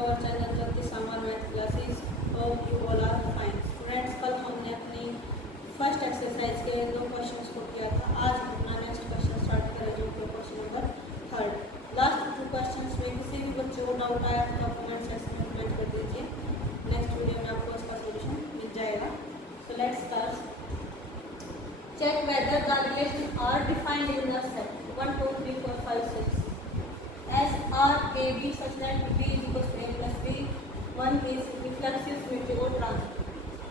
our channel Jyoti Samal Math Classes. Hope you all are fine. Students, कल हमने अपनी first exercise के दो क्वेश्चंस को किया था. आज हम अपना नेक्स्ट क्वेश्चन स्टार्ट करें जो कि क्वेश्चन नंबर 3. लास्ट 2 क्वेश्चंस में किसी भी बच्चे को डाउट आया तो कमेंट सेक्शन में कमेंट कर दीजिए. नेक्स्ट वीडियो में आपको उसका सॉल्यूशन मिल जाएगा. So let's start. Check whether the relations are defined in the set 1, 2, 3, 4, 5, 6 as R A B such that B is equals to A plus B. 1 is reflexive, symmetric और transitive.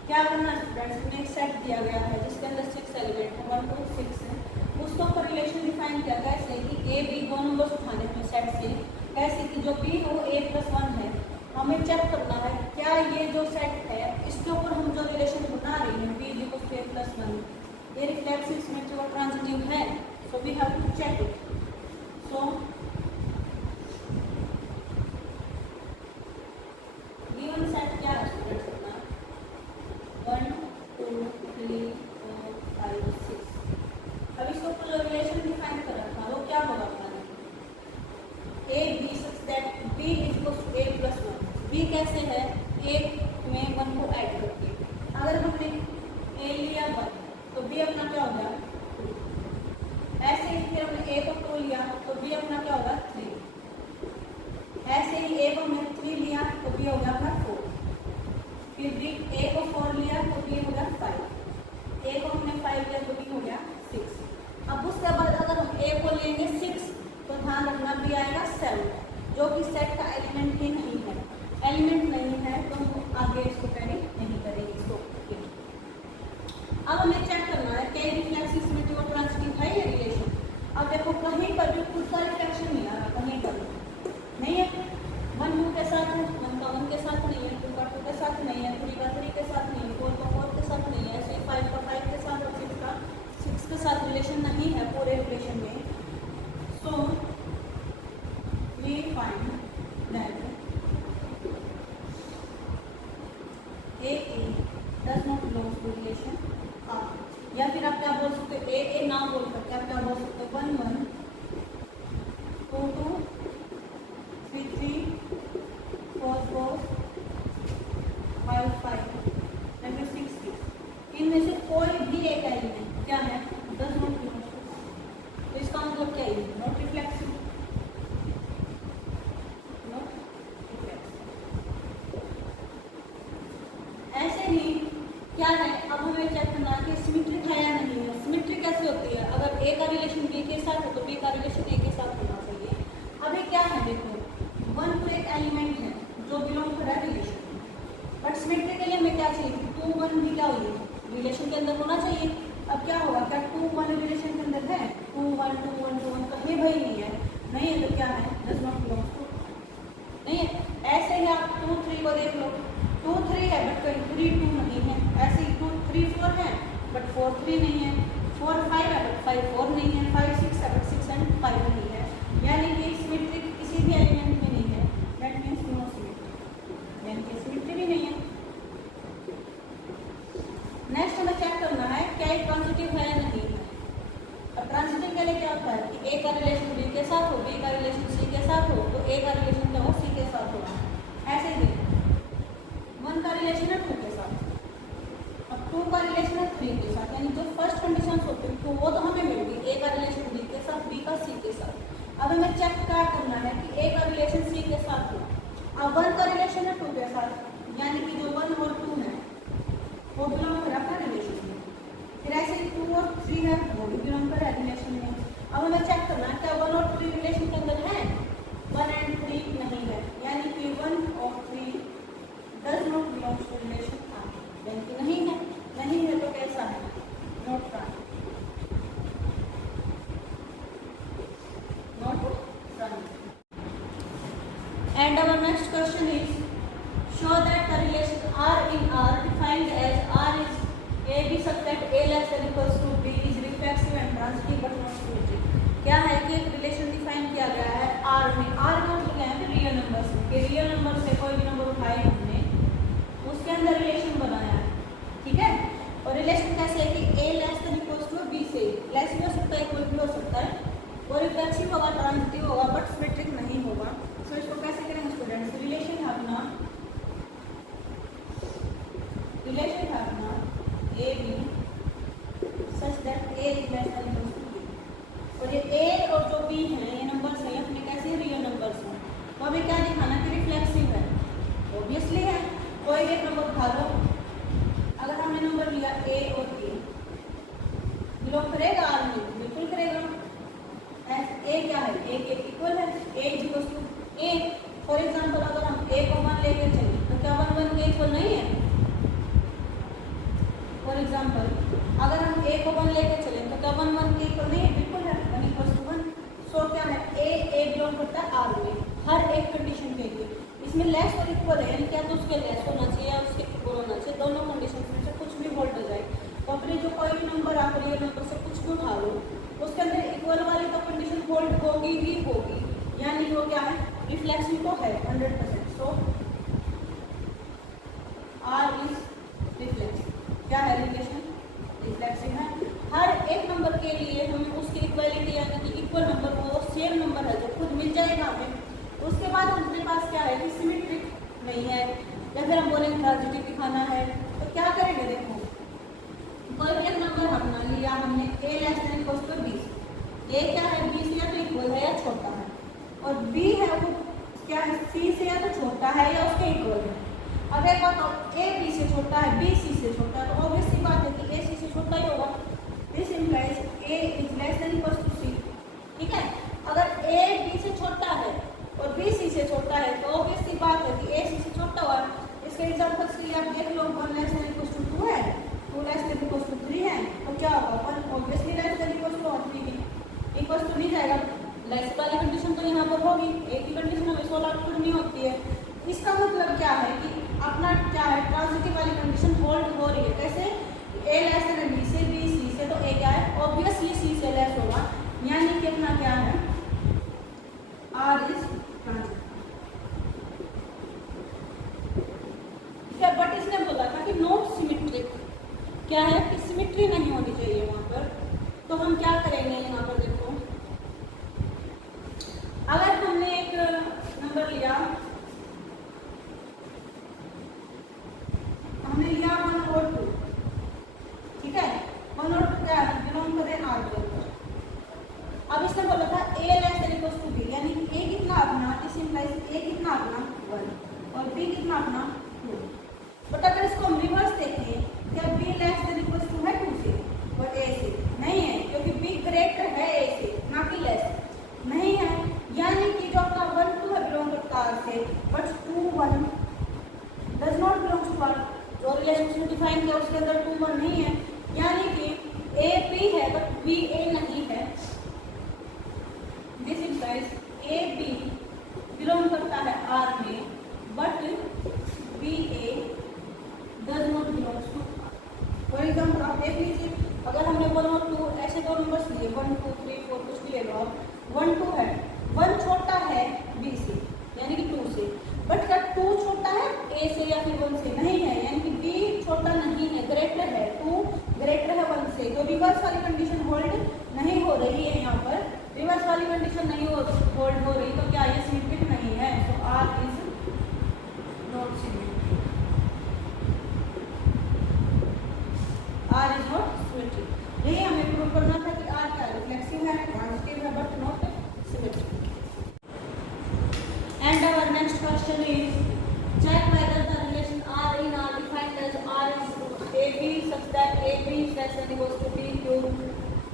क्या करना है students, में एक set दिया गया है जिसके अंदर 6 एलिमेंट है, 1 2 6 है. उसको ऊपर रिलेशन डिफाइन किया कैसे कि A B दो नंबर्स उठाने हैं सेट से, कैसे कि जो B हो A plus 1 है. हमें चेक करना है क्या ये जो सेट है इसके ऊपर हम जो रिलेशन बना रहे हैं B is equals to A plus 1 ये रिफ्लेक्सिव, सिमेट्रिक और ट्रांजिटिव है. So we have to check it. So given set क्या है स्टूडेंट्स अपना 1 2 3 4 5 6. अब इसको ऊपर जो रिलेशन डिफाइन कर रखा है वो क्या होगा अपना A B such that B is equals to A plus 1. B कैसे है, A में 1 को ऐड करके. अगर हमने A लिया 1 तो B अपना क्या हो गया 2. ऐसे ही फिर हमने A को 2 लिया तो B अपना क्या होगा 3. ऐसे ही A को हमने 3 लिया तो B हो गया अपना 4. फिर B A को 4 लिया तो B हो गया 5. A को हमने 5 लिया तो B हो गया 6. अब उसके बाद अगर हम A को लेंगे 6 तो ध्यान रखना B आएगा 7 जो कि सेट का एलिमेंट ही नहीं है. एलिमेंट नहीं है तो हम आगे इसको कैरी नहीं करेंगे. इसको अब हमें चेक करना है क्या रिफ्लेक्सिव, सिमेट्रिक और ट्रांजिटिव है ये रिलेशन. अब देखो कहीं पर भी खुद का रिफ्लेक्शन नहीं आ रहा, कहीं पर नहीं है. 1 2 के साथ है, 1 का 1 के साथ नहीं है, 2 का 2 के साथ नहीं है, 3 का 3 के साथ नहीं है, 4 का 4 के साथ नहीं है, ऐसे 5 का 5 के साथ और 6 का 6 के साथ रिलेशन नहीं है पूरे रिलेशन में. So we find that A does not belong to relation R. या फिर आप क्या बोल सकते हो A ना बोल सकते आप क्या बोल सकते हो 1 1 2 2 3 3 4 4 5 5 या फिर 6 6. इनमें से कोई भी एक एलिमेंट क्या है does not belong to. तो इसका मतलब क्या है नॉट रिफ्लेक्सिव. ऐसे ही क्या है, अब हमें चेक करना है कि सिमेट्रिक है या नहीं है. सिमेट्रिक कैसे होती है, अगर A का रिलेशन B के साथ है तो B का रिलेशन A के साथ होना चाहिए. अब ये क्या है देखो 1 तो एक एलिमेंट है जो बिलोंग कर रहा है रिलेशन में, बट सिमेट्रिक के लिए हमें क्या चाहिए 2 1 भी क्या हुई रिलेशन के अंदर होना चाहिए. अब क्या होगा, क्या 2 1 रिलेशन के अंदर है 2 1 2 1 2 1 कहीं भाई नहीं है. नहीं है तो क्या है डज नॉट बिलोंग टू नहीं है. ऐसे ही आप 2 3 को देख लो 2 3 है बट कहीं 3 2 नहीं है. ऐसे ही 2 3 4 है बट 4 3 नहीं है. 4 5 है बट 5 4 नहीं है. 5 6 है बट 6 and 5 नहीं है. यानी कि सिमेट्रिक किसी भी एलिमेंट में नहीं है. दैट मीन्स नो सिमेट्री, यानी कि सिमेट्री भी नहीं है. नेक्स्ट हमें चेक करना है क्या ये ट्रांजिटिव है या नहीं है. अब ट्रांजिटिव के लिए क्या होता है कि A का रिलेशन B के साथ हो, B का रिलेशन C के साथ हो तो A का रिलेशन क्या हो C के साथ हो. ऐसे ही 1 का रिलेशन है 2 के साथ, अब 2 का रिलेशन है 3 के साथ. यानी जो फर्स्ट कंडीशन होती है तो वो तो हमें मिल गई A का रिलेशन B के साथ, B का C के साथ. अब हमें चेक क्या करना है कि A का रिलेशन C के साथ हो. अब 1 का रिलेशन है 2 के साथ यानी कि जो 1 और 2 है वो बिलोंग कर रहा है रिलेशन में. फिर ऐसे ही 2 और 3 है वो भी बिलोंग कर रहा है रिलेशन में. अब हमें चेक करना है क्या 1 और 3 रिलेशन के अंदर है. 1 and 3 नहीं है यानी कि 1 और 3 does not belong to relation R. यानी कि नहीं है. नहीं है तो कैसा है not transitive. And our next question is show that the relation R in R defined as R is A B such that A less than equals to B is reflexive and transitive but not symmetric. क्या है कि एक relation define किया गया है R में. R का मतलब क्या है रियल नंबर से. कि रियल नंबर से कोई भी नंबर उठाए हमने उसके अंदर रिलेशन बनाया है. ठीक है. और रिलेशन कैसे है कि A less than equals to B से लेस भी हो सकता है इक्वल भी हो सकता है. वो रिफ्लेक्सिव होगा, ट्रांजिटिव होगा बट सिमेट्रिक नहीं होगा. तो इसको कैसे करेंगे स्टूडेंट्स? रिलेशन है अपना A B such that A is less than equal to B. और ये ए और जो बी है ये नंबर्स है अपने कैसे रियल नंबर्स हैं। तो हमें क्या दिखाना कि रिफ्लेक्सिव है। ऑब्वियसली है, कोई भी एक नंबर उठा लो। अगर हमने नंबर लिया ए और बी, बिलोंग करेगा आर में? बिल्कुल करेगा। ए क्या है? ए के इक्वल है, A is equal to A. For example अगर हम ए को 1 लेकर चले तो क्या 1 1 के इक्वल नहीं है? फॉर एग्जांपल अगर हम ए को 1 लेकर चले तो क्या 1 1 के इक्वल नहीं है? बिल्कुल है, 1 इक्वल टू 1। सो क्या है? ए बिलोंग करता है आर में हर एक कंडीशन के लिए। इसमें लेस और इक्वल है, यानी क्या तो उसके लेस होना चाहिए या उसके इक्वल होना चाहिए। दोनों कंडीशन में से कुछ भी होल्ड हो जाए। तो अपने जो कोई भी नंबर आप रियल नंबर से कुछ भी उठा लो, उसके अंदर इक्वल वाली तो कंडीशन होल्ड होगी ही होगी, यानी वो क्या है? रिफ्लेक्सिव तो है 100%। सो आर इज रिफ्लेक्सिव। क्या है रिलेशन? रिफ्लेक्सिव है। हर एक नंबर के लिए हमें उसकी इक्वलिटी यानी कि इक्वल नंबर वो सेम नंबर है जो खुद मिल जाएगा हमें। उसके बाद हमारे पास क्या है कि सिमेट्रिक नहीं है या फिर हम बोलेंगे ट्रांजिटिव दिखाना है तो क्या करेंगे? देखो कोई एक नंबर हमने लिया, हमने A less than equal to B. A क्या है? बी से या तो इक्वल है या छोटा है, और बी है वो क्या है? सी से या तो छोटा है या उसके इक्वल है। अब एक बात, ए बी से छोटा है, बी सी से छोटा है, तो ऑब्वियस सी बात है कि ए सी से छोटा ही होगा। This implies a is less than equal to c. ठीक है, अगर ए बी से छोटा है और बी सी से छोटा है तो ऑब्वियस सी बात है कि ए सी से छोटा हुआ। इसके एग्जांपल्स के लिए आप देख लो, 1 लेस देन इक्वल टू 2 है, 2 लेस देन इक्वल टू 3 है, तो क्या होगा? 1 obviously less than equal to 3 equal to नहीं जाएगा। लेस वाली कंडीशन तो यहाँ पर होगी, एक ही कंडीशन हमें 16 नहीं होती है। इसका मतलब क्या है कि अपना क्या है? ट्रांजिटिव वाली कंडीशन होल्ड हो रही है। कैसे? ए लेस देन बी से, बी सी से, तो ए क्या है? ऑब्वियसली सी से लेस होगा, यानी कि अपना क्या है? Are is transitive. बट इसने बोला था कि नॉट सिमेट्रिक। क्या है कि सिमेट्री नहीं होनी चाहिए वहां पर। तो हम क्या करेंगे यहाँ पर? देखो अगर हमने एक नंबर लिया, हमने लिया 1 और 2, ठीक है, 1 और 2 क्या बिलोंग करें आर के ऊपर। अब इसने बोला था a less than equal to b, यानी ए कितना अपना? इस इंप्लाइज ए कितना अपना? 1 और बी कितना अपना? 2। बट अगर इसको हम रिवर्स देखें, क्या B less than equal to है 2 से और ए से? नहीं है, क्योंकि बी ग्रेटर है ए से, ना कि लेस नहीं है। यानी कि जो आपका 1 2 है बिलोंग करता है से, but 2 1 does not belong to R. जो रिलेशनशिप डिफाइन किया उसके अंदर 2 1 नहीं है, यानी कि ए बी है बट बी ए नहीं है। This implies A B belong करता है आर में, but B A does not belong to R. For example आप देख लीजिए, अगर हमने 1 और 2 ऐसे दो नंबर्स लिए, 1 2 3 4 कुछ भी ले लो आप, 1 2 है, 1 छोटा है बी से यानी कि 2 से, बट क्या 2 छोटा है ए से या फिर 1 से? नहीं है, यानी कि बी छोटा नहीं है, ग्रेटर है, 2 ग्रेटर है 1 से। तो रिवर्स वाली कंडीशन होल्ड नहीं हो रही है यहाँ पर। रिवर्स वाली कंडीशन नहीं होल्ड हो रही तो क्या ये सिमेट्रिक नहीं है? तो R is not symmetric. R is not symmetric. यही हमें प्रूव करना था कि आर क्या रिफ्लेक्सिव है, ट्रांजिटिव है, but not symmetric. And our next question is, check whether the relation R in R defined as R is AB such that AB is less than equals to BQ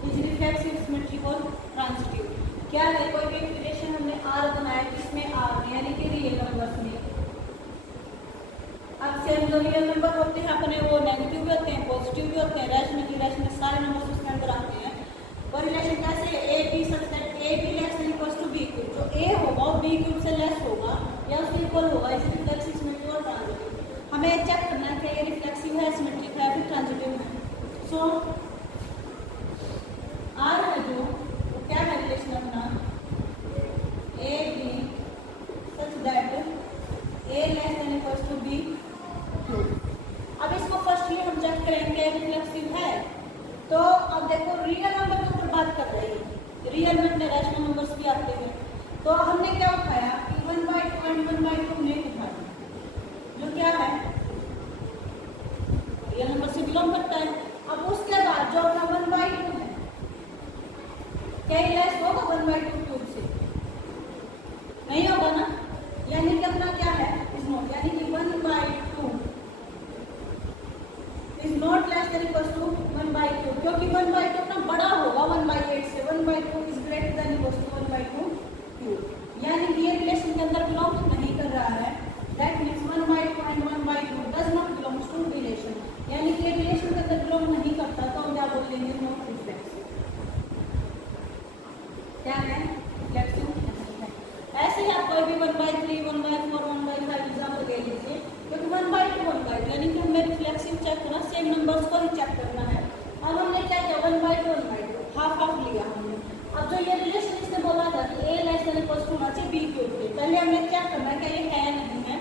is reflexive, symmetric और transitive। क्या है? कोई भी relation हमने R बनाया जिसमें R यानी कि रियल नंबर्स में। अब सेम जो रियल नंबर होते हैं अपने वो नेगेटिव भी होते हैं, पॉजिटिव भी होते हैं, रैशनल इरेशनल सारे नंबर उसके अंदर आते हैं। और रिलेशन कैसे? A B such that A B less than equals to B cube. जो ए होगा वो बी क्यूब से लेस होगा या उसके इक्वल होगा। इसे रिफ्लेक्सिव, सिमेट्रिक और ट्रांजिटिव। हमें चेक करना है कि ये रिफ्लेक्सिव है, सिमेट्रिक है, फिर ट्रांजिटिव है। सो आर है जो वो क्या है रिलेशन अपना? A B such that A less than equals to B cube. अब इसको फर्स्टली हम चेक करेंगे रिफ्लेक्सिव है। तो अब देखो रियल नंबर के ऊपर बात कर रहे हैं, रियल में रैशनल नंबर्स भी आते हैं। तो हमने क्या उठाया कि 1 1/2 नहीं लिखा जो क्या है रियल नंबर से बिलोंग करता है। अब उसके बाद जो अपना 1/2 है क्या लेस होगा 1/2 क्यूब से? नहीं होगा ना, यानी कि अपना क्या है इज नॉट, यानी कि 1/2 is not less than equal to 1/2 क्योंकि 1/2 अपना बड़ा होगा 1/8 से। 1/2 is greater than equal to 1/2 cube, यानी कि ये रिलेशन के अंदर बिलोंग नहीं कर रहा है। That means 1/2 and 1/2 does not belongs to relation, यानी कि ये रिलेशन के अंदर बिलोंग नहीं करता, तो हम क्या बोल देंगे नॉट रिफ्लेक्सिव। क्या है रिफ्लेक्सिव? ऐसे ही आप कोई भी 1/3 1/4 1/5 एग्जाम्पल ले लीजिए, क्योंकि 1/2 1/2 यानी कि हमें रिफ्लेक्सिव चेक करना, सेम नंबर्स को ही चेक करना है। अब हमने क्या किया 1/2 1/2 हाफ हाफ लिया हमने। अब जो ये रिलेशन इसने बोला था कि a less than equal to होना चाहिए b क्यूब के, पहले हमें चेक करना है कि ये है नहीं है।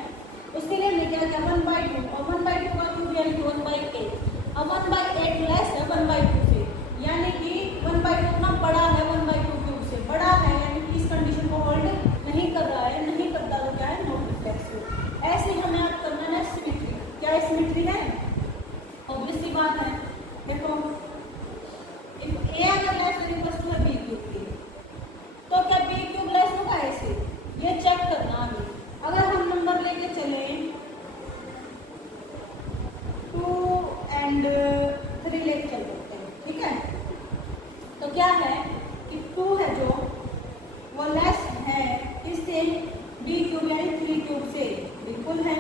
उसके लिए हमने क्या किया 1/2 और 1/2 का क्यूब यानी 1/8। अब 1/8 लेस है 1/2 से, यानी कि 1/2 इतना बड़ा है 1/2 क्यूब से, बड़ा है यानी कि इस कंडीशन को होल्ड नहीं कर रहा है, नहीं करता तो क्या है नॉट रिफ्लेक्सिव। ऐसे ही हमें आप करना है सिमेट्री। क्या सिमेट्री है? ऑब्वियस सी बात है, देखो इफ a अगर less than equal to b cube की तो क्या b क्यूब लेस होगा ऐसे? ये चेक करना है। अगर हम नंबर लेके चले 2 एंड 3 लेके चल सकते हैं, ठीक है? तो क्या है कि 2 है जो वो लेस है इससे b क्यूब यानी 3 क्यूब से, बिल्कुल है,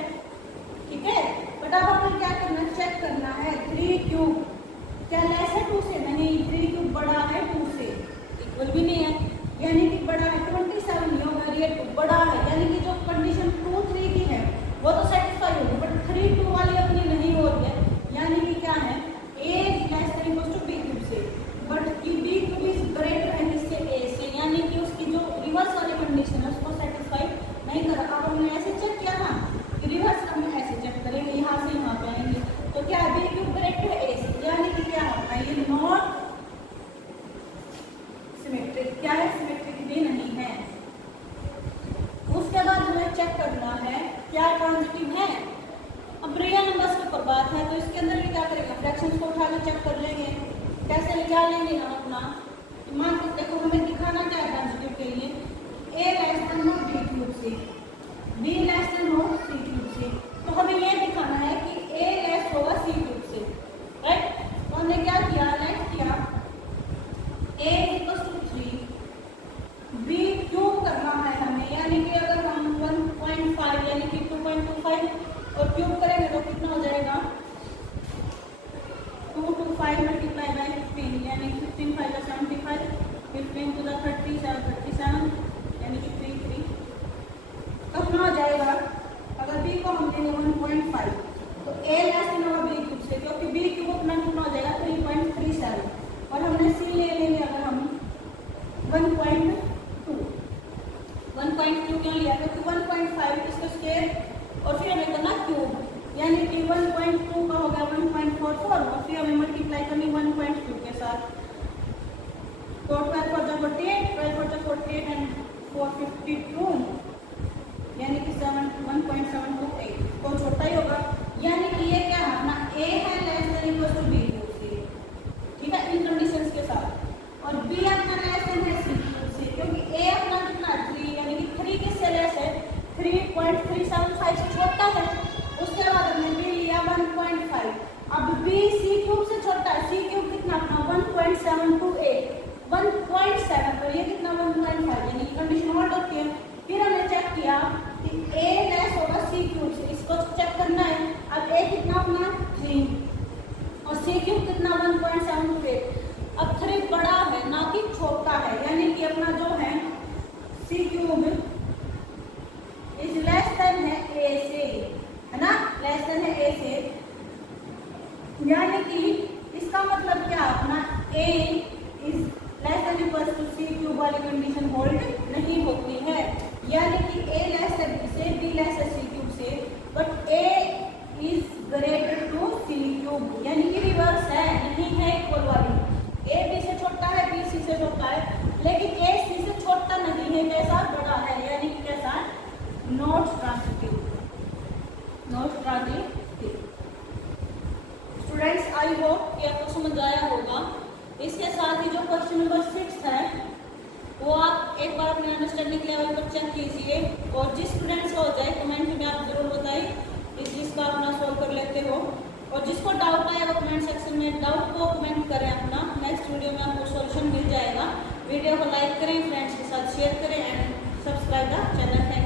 ठीक है? बट अब हमें क्या करना चेक करना है 3 क्यूब क्या लेस है 2 से? नहीं, 3 क्यूब बड़ा है 2 से, इक्वल भी नहीं है, यानी कि बड़ा है 27 नहीं होगा, ये बड़ा है, यानी कि जो कंडीशन 2 3 की है वो तो सेटिस्फाई होगी, बट 3 2 वाली अपनी नहीं हो रही है, यानी कि क्या है a less than equal to b cube से, but b cube is greater है किससे? a से, यानी कि उसकी जो रिवर्स वाली कंडीशन है उसको सेटिस्फाई नहीं कर रहा। अब हमने ऐसे चेक किया ना कि रिवर्स हम ऐसे चेक करेंगे, यहाँ से यहाँ पे आएंगे, तो क्या b क्यूब ग्रेटर है a से, यानी कि क्या होगा ये नॉट सिमेट्रिक। क्या है? सिमेट्रिक भी नहीं है। उसके बाद हमें चेक करना है क्या ट्रांजिटिव है। अब रियल नंबर्स के ऊपर बात है, तो इसके अंदर भी क्या करेंगे फ्रैक्शंस को उठा के चेक कर लेंगे। कैसे क्या लेंगे हम अपना मान, देखो हमें दिखाना क्या है ट्रांजिटिव के लिए a less than not b cube से, b less than not c cube से, तो हमें ये दिखाना है कि a लेस होगा c क्यूब से, राइट? तो हमने क्या किया राइट किया a equal to 3 b cube करना है हमें, यानी कि अगर हम 1.5 यानी कि 2.25 और क्यूब करेंगे तो कितना हो जाएगा 2 to 5 मल्टीप्लाई बाय 15 यानी 15 5 75, 15 to the 37 यानी कि 3 कितना हो जाएगा? अगर b को हम देंगे 1.5 तो a लेस देन होगा b क्यूब से, क्योंकि b क्यूब अपना कितना हो जाएगा 3.37, और हमने c ले लेंगे अगर हम 1.2 क्यों लिया? क्योंकि 1.5 इसका स्क्वायर और फिर हमें करना क्यूब, यानी कि 1.2 का हो गया 1.44 और फिर हमें मल्टीप्लाई करनी 1.2 के साथ, तो 12 for 48, 12 for 48 एंड 452 यानी कि 1.728 तो छोटा ही होगा, यानी कि ये क्या है अपना a है less than equal to b cube से, ठीक है, इन कंडीशंस के साथ, और b अपना लेस देन है c क्यूब से, क्योंकि a अपना कितना 3 यानी कि 3 किससे लेस है 3.375 से छोटा है। उसके बाद हमने b लिया 1.5, अब b c क्यूब से छोटा है, c क्यूब कितना अपना 1.728 1.7, तो ये कितना 1.5 यानी कि कंडीशन होल्ड होती है। फिर हमने चेक किया कि a लेस होगा c क्यूब से, इसको चेक करना है। अब a कितना अपना 3 और c क्यूब कितना 1.728, अब 3 बड़ा है ना कि छोटा है, यानी कि अपना जो है c cube is less then है a से, है ना, लेस देन है a से, यानी कि इसका मतलब क्या अपना a is less than equal to c cube वाली कंडीशन होल्ड नहीं होती है, यानी कि a लेस है b से, b लेस है c क्यूब से, but a is greater to c cube, यानी कि रिवर्स है, नहीं है इक्वल वाली, a b से छोटा है b c से छोटा है, लेकिन a c से छोटा नहीं है, कैसा बड़ा है, notes transitive, notes transitive. Students I hope कि आपको समझ आया होगा। इसके साथ ही जो क्वेश्चन नंबर 6 है वो आप एक बार अपने अंडरस्टैंडिंग लेवल पर चेक कीजिए, और जिस स्टूडेंट्स का हो जाए कमेंट में आप जरूर बताइए इस चीज़ का अपना सॉल्व कर लेते हो, और जिसको डाउट आए वो कमेंट सेक्शन में डाउट को कमेंट करें अपना। नेक्स्ट वीडियो में आपको सॉल्यूशन मिल जाएगा। वीडियो को लाइक करें, फ्रेंड्स के साथ शेयर करें एंड सब्सक्राइब द चैनल।